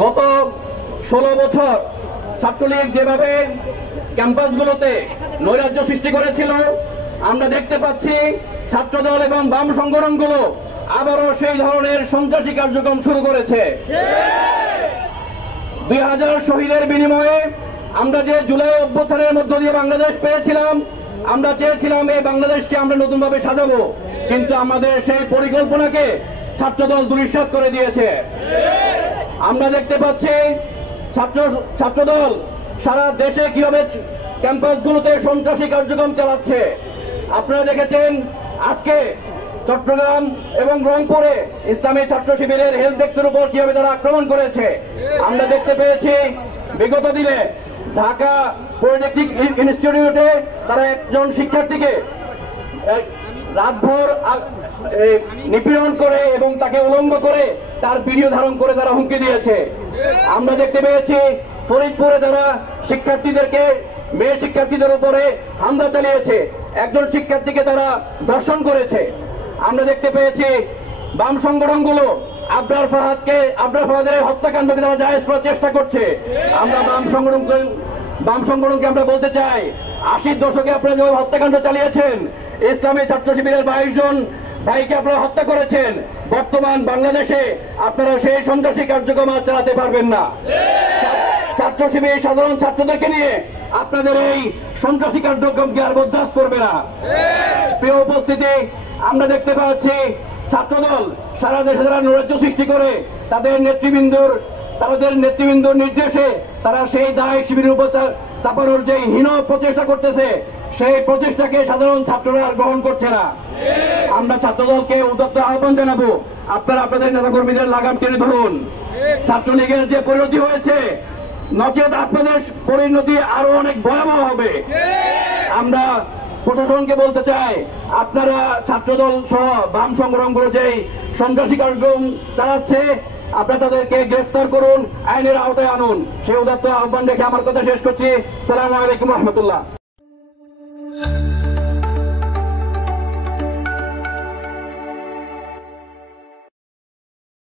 গত 16 বছর ছাত্রলীগ যেভাবে ক্যাম্পাসগুলোতে নৈরাজ্য সৃষ্টি করেছিল, আমরা দেখতে পাচ্ছি ছাত্রদল এবং বাম সংগঠনগুলো আবারও সেই ধরনের সন্ত্রাসী কার্যক্রম শুরু করেছে। 2000 শহীদের বিনিময়ে আমরা যে জুলাই অভ্যুত্থানের মধ্য দিয়ে বাংলাদেশ পেয়েছিলাম, আমরা চেয়েছিলাম এই বাংলাদেশকে আমরা নতুনভাবে সাজাবো, কিন্তু আমাদের সেই পরিকল্পনাকে ছাত্রদল দুলিশাত করে দিয়েছে। আমরা দেখতে পাচ্ছি ছাত্রদল সারা দেশে কিভাবে ক্যাম্পাসগুলোতে সন্ত্রাসী কার্যক্রম চালাচ্ছে। আপনারা দেখেছেন আজকে চট্টগ্রাম এবং রংপুরে ইসলামী ছাত্র শিবিরের হেলথ ডেস্কের উপর কিভাবে তারা আক্রমণ করেছে। আমরা দেখতে পেয়েছি বিগত দিনে ঢাকা পলিটেকনিক ইনস্টিটিউটে তারা একজন শিক্ষার্থীকে রাতভর নিপীড়ন করে এবং তাকে উলঙ্গ করে তার ভিডিও ধারণ করে তারা হুমকি দিয়েছে। আমরা দেখতে পেয়েছি ফরিদপুরে তারা মেয়ে শিক্ষার্থীদের উপরে হামলা চালিয়েছে, একজন শিক্ষার্থীকে তারা ধর্ষণ করেছে। আমরা দেখতে পেয়েছি বাম সংগঠনগুলো আবরার ফাহাদের হত্যাকাণ্ডকে তারা জায়েজ করার চেষ্টা করছে। আমরা বাম সংগঠনকে আমরা বলতে চাই, 80 দশকে আপনারা যেভাবে হত্যাকাণ্ড চালিয়েছেন, ইসলামী ছাত্র শিবিরের 22 জন ভাইকে আপনারা হত্যা করেছেন, বর্তমান বাংলাদেশে আপনারা সেই সন্ত্রাসী কার্যক্রম আর চালাতে পারবেন না। ছাত্র শিবির সাধারণ ছাত্রদেরকে নিয়ে আপনাদের এই সন্ত্রাসী কার্যক্রমকে আর বরদাস্ত করবে না। প্রিয় উপস্থিতি, আমরা দেখতে পাচ্ছি ছাত্রদল সারা দেশে যারা নৈরাজ্য সৃষ্টি করে তাদের নেতৃবৃন্দর নির্দেশে তারা সেই দায় শিবিরের উপর চাপানোর যে হীন প্রচেষ্টা করতেছে, সেই প্রচেষ্টাকে সাধারণ ছাত্ররা গ্রহণ করছে না। আমরা ছাত্রদলকে উদ্যত আহ্বান জানাবো, আপনারা আপনাদের নেতাকর্মীদের লাগাম টেনে ধরুন। ছাত্রলীগের যে পরিণতি হয়েছে, নচেত আপনাদের পরিণতি আরো অনেক ভয়াবহ হবে। আমরা প্রশাসনকে বলতে চাই, আপনারা ছাত্রদল সহ বাম সংগঠনগুলো যেই সন্ত্রাসী কার্যক্রম চালাচ্ছে, আপনারা তাদেরকে গ্রেফতার করুন, আইনের আওতায় আনুন। সেই উদাত্ত আহ্বান রেখে আমার কথা শেষ করছি। আসসালামু আলাইকুম রহমতুল্লাহ।